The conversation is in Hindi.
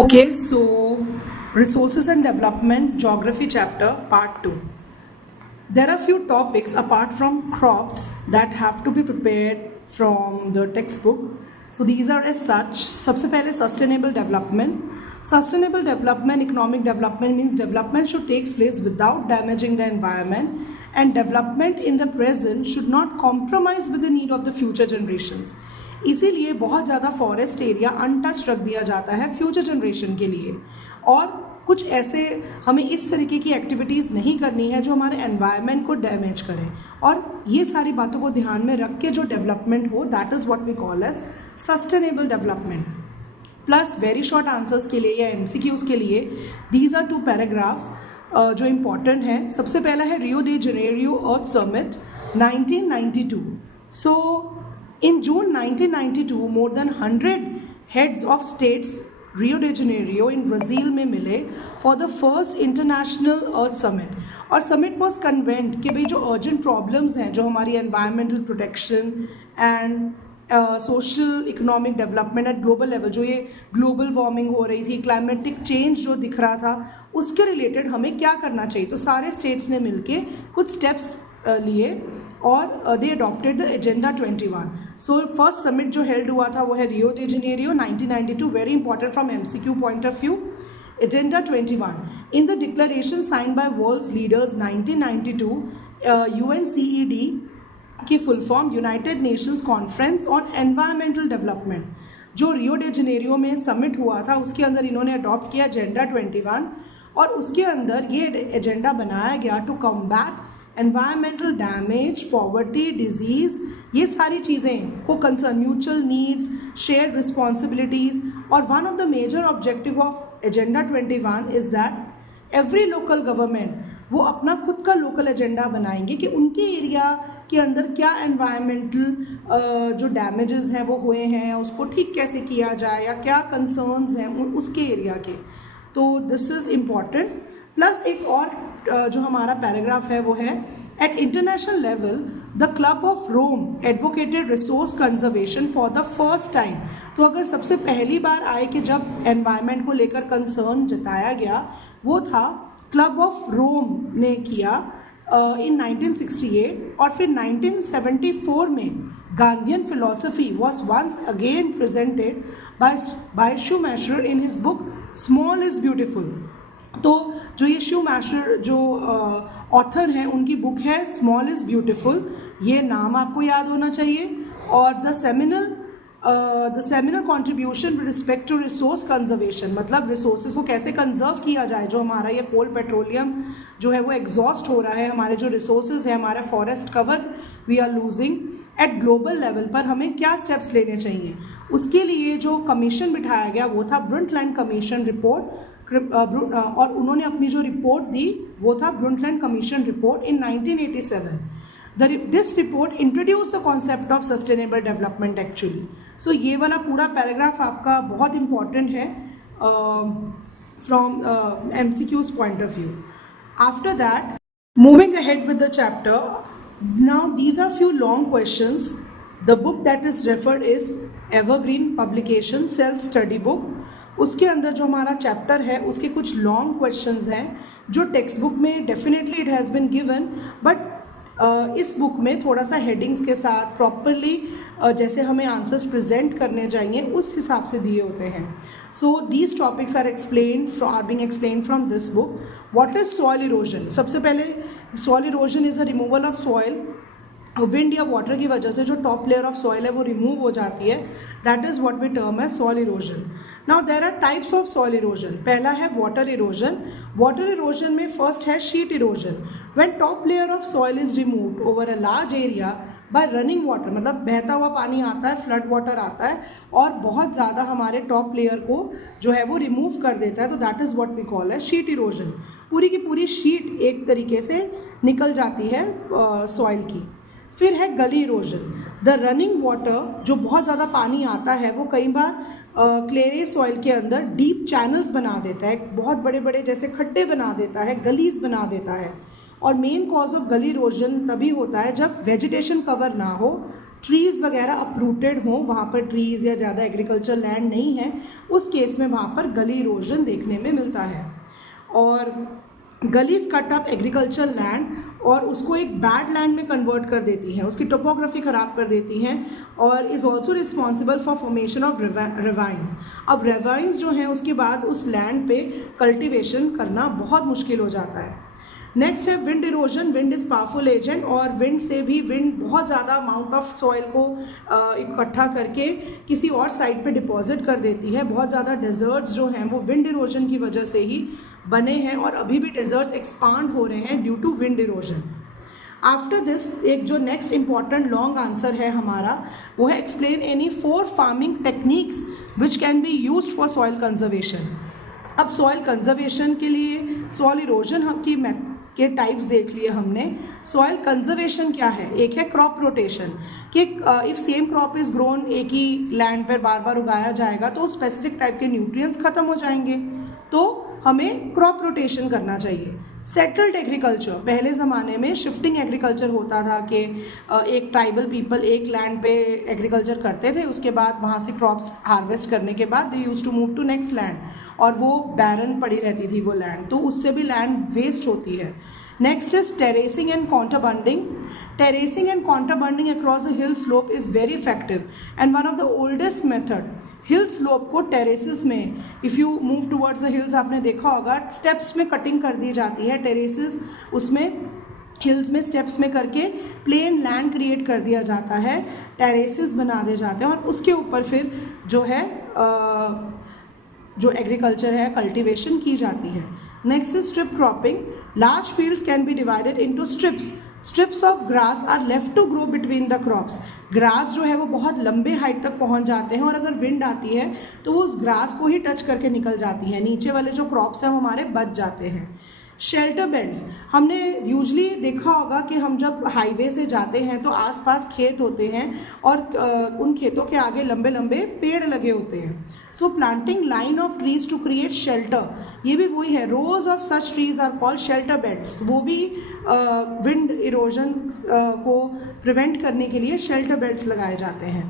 Okay, so Resources and Development Geography chapter part 2. There are few topics apart from crops that have to be prepared from the textbook. So these are as such. सबसे पहले sustainable development. Sustainable development, economic development means development should take place without damaging the environment, and development in the present should not compromise with the need of the future generations. इसीलिए बहुत ज़्यादा फॉरेस्ट एरिया अनटच रख दिया जाता है फ्यूचर जनरेशन के लिए, और कुछ ऐसे हमें इस तरीके की एक्टिविटीज़ नहीं करनी है जो हमारे एनवायरनमेंट को डैमेज करें। और ये सारी बातों को ध्यान में रख के जो डेवलपमेंट हो, that is what we call as sustainable development. Plus very short answers के लिए या एमसीक्यूज़ के लिए दीज आर 2 पैराग्राफ्स जो इम्पॉर्टेंट हैं। सबसे पहला है Rio de Janeiro earth summit 1992। So in June 1992 more than 100 heads of states Rio de Janeiro in Brazil में मिले for the first international earth summit. और समिट वॉज कन्वेंट कि भाई जो अर्जेंट प्रॉब्लम्स हैं, जो हमारी environmental protection and social economic development at global level, जो ये ग्लोबल वार्मिंग हो रही थी, क्लाइमेटिक चेंज जो दिख रहा था, उसके रिलेटेड हमें क्या करना चाहिए। तो सारे स्टेट्स ने मिलके कुछ स्टेप्स लिए और they adopted the agenda 21। So first summit जो हेल्ड हुआ था वो है Rio de Janeiro 1992, very important from MCQ point of view. Agenda 21 in the declaration sign by world's leaders 1992, UNCED की full form United Nations conference on environmental development, जो रियो डी जेनेरियो में समिट हुआ था उसके अंदर इन्होंने अडॉप्ट किया एजेंडा 21, और उसके अंदर ये एजेंडा बनाया गया to combat environmental damage, poverty, diseases, ये सारी चीज़ें को concern, mutual needs, shared responsibilities. और one of the major objective of agenda 21 is that every local government वो अपना खुद का लोकल एजेंडा बनाएंगे कि उनके एरिया के अंदर क्या एनवायरमेंटल जो डैमेजेस हैं वो हुए हैं, उसको ठीक कैसे किया जाए, या क्या कंसर्न्स हैं उसके एरिया के। तो दिस इज़ इम्पॉर्टेंट। प्लस एक और जो हमारा पैराग्राफ है वो है at international level the club of Rome advocated resource conservation for the first time. तो अगर सबसे पहली बार आए कि जब एनवायरनमेंट को लेकर कंसर्न जताया गया, वो था क्लब ऑफ रोम ने किया इन 1968, और फिर 1974 में Gandhian philosophy was once again presented by Schumacher in his book small is beautiful. तो जो ये शूमैशर जो ऑथर हैं उनकी बुक है स्मॉल इज़ ब्यूटिफुल, ये नाम आपको याद होना चाहिए। और the seminal contribution with respect to resource conservation, मतलब रिसोर्सेज को कैसे कंजर्व किया जाए। जो हमारा ये कोल पेट्रोलियम जो है वो एग्जॉस्ट हो रहा है, हमारे जो रिसोर्सेज है, हमारा forest cover we are losing, at global level पर हमें क्या स्टेप्स लेने चाहिए। उसके लिए जो कमीशन बिठाया गया वो था ब्रुंटलैंड कमीशन रिपोर्ट, और उन्होंने अपनी जो रिपोर्ट दी वो था Brundtland commission report in 1987। This report introduce the concept of sustainable development actually. So ये वाला पूरा पैराग्राफ आपका बहुत इंपॉर्टेंट है from MCQ's point of view. After that moving ahead with the chapter, now these are few long questions. The book that is referred is evergreen publication self study book. उसके अंदर जो हमारा चैप्टर है उसके कुछ लॉन्ग क्वेश्चंस हैं जो टेक्स्ट बुक में definitely it has been given, but इस बुक में थोड़ा सा हेडिंग्स के साथ प्रॉपरली जैसे हमें आंसर्स प्रेजेंट करने चाहिए उस हिसाब से दिए होते हैं। So these topics are being explain from this book. What is soil erosion? सबसे पहले soil erosion is a removal of soil, wind या वाटर की वजह से जो टॉप लेयर ऑफ सॉइल है वो रिमूव हो जाती है, that is what we term है soil erosion. Now there are types of soil erosion. पहला है वाटर इरोजन। वाटर इरोजन में फर्स्ट है sheet erosion, when top layer of soil is removed over a large area by running water, मतलब बहता हुआ पानी आता है, फ्लड वाटर आता है और बहुत ज़्यादा हमारे टॉप लेयर को जो है वो रिमूव कर देता है, तो that is what we call है शीट इरोजन। पूरी की पूरी शीट एक तरीके से निकल जाती है सॉइल की। फिर है गली इरोजन। द रनिंग वाटर, जो बहुत ज़्यादा पानी आता है वो कई बार क्लेरे सॉइल के अंदर डीप चैनल्स बना देता है, बहुत बड़े बड़े जैसे खड्डे बना देता है, गलीज बना देता है। और मेन कॉज ऑफ गली इरोजन तभी होता है जब वेजिटेशन कवर ना हो, ट्रीज़ वगैरह अपरूटेड हों, वहाँ पर ट्रीज़ या ज़्यादा एग्रीकल्चर लैंड नहीं है, उस केस में वहाँ पर गली इरोजन देखने में मिलता है। और गलीज कट अप एग्रीकल्चर लैंड और उसको एक बैड लैंड में कन्वर्ट कर देती हैं, उसकी टोपोग्राफी ख़राब कर देती हैं, और is also responsible for formation of ravines. अब रेवाइंस जो हैं उसके बाद उस लैंड पे कल्टिवेशन करना बहुत मुश्किल हो जाता है। नेक्स्ट है wind erosion. Wind is powerful agent, और विंड से भी विंड बहुत ज़्यादा अमाउंट ऑफ सॉइल को इकट्ठा करके किसी और साइड पे डिपॉजिट कर देती है। बहुत ज़्यादा डेजर्ट्स जो हैं वो विंड इरोजन की वजह से ही बने हैं, और अभी भी डेजर्ट्स एक्सपांड हो रहे हैं due to wind erosion. After this एक जो नेक्स्ट इंपॉर्टेंट लॉन्ग आंसर है हमारा, वो है explain any 4 farming techniques which can be used for soil conservation. अब सॉइल कंजर्वेशन के लिए सॉइल इरोजन की के टाइप्स देख लिए हमने। सॉइल कंजर्वेशन क्या है? एक है क्रॉप रोटेशन, कि if same crop is grown, एक ही लैंड पर बार बार उगाया जाएगा तो स्पेसिफिक टाइप के न्यूट्रिएंट्स खत्म हो जाएंगे, तो हमें क्रॉप रोटेशन करना चाहिए। सेटल्ड एग्रीकल्चर, पहले ज़माने में शिफ्टिंग एग्रीकल्चर होता था कि एक ट्राइबल पीपल एक लैंड पे एग्रीकल्चर करते थे, उसके बाद वहाँ से क्रॉप्स हार्वेस्ट करने के बाद they used to move to next land, और वो बैरन पड़ी रहती थी वो लैंड, तो उससे भी लैंड वेस्ट होती है। Next is terracing and counterbunding. Terracing and counterbunding across a hill slope is very effective and one of the oldest method. Hill slope को terraces में, if you move towards the hills, आपने देखा होगा steps में cutting कर दी जाती है, terraces उसमें हिल्स में स्टेप्स में करके प्लेन लैंड क्रिएट कर दिया जाता है, टेरेसेस बना दिए जाते हैं, और उसके ऊपर फिर जो है जो एग्रीकल्चर है कल्टीवेशन की जाती है। Next is strip cropping. Large fields can be divided into strips. Strips of grass are left to grow between the crops. Grass जो है वो बहुत लंबे हाइट तक पहुंच जाते हैं, और अगर विंड आती है तो वो उस ग्रास को ही टच करके निकल जाती है, नीचे वाले जो क्रॉप्स हैं वो हमारे बच जाते हैं। शेल्टर बेल्ट्स, हमने यूजली देखा होगा कि हम जब हाईवे से जाते हैं तो आसपास खेत होते हैं, और उन खेतों के आगे लंबे लंबे पेड़ लगे होते हैं। So planting line of trees to create shelter, ये भी वही है, rows of such trees are called shelter belts. वो भी विंड इरोजन को प्रिवेंट करने के लिए शेल्टर बेल्ट्स लगाए जाते हैं।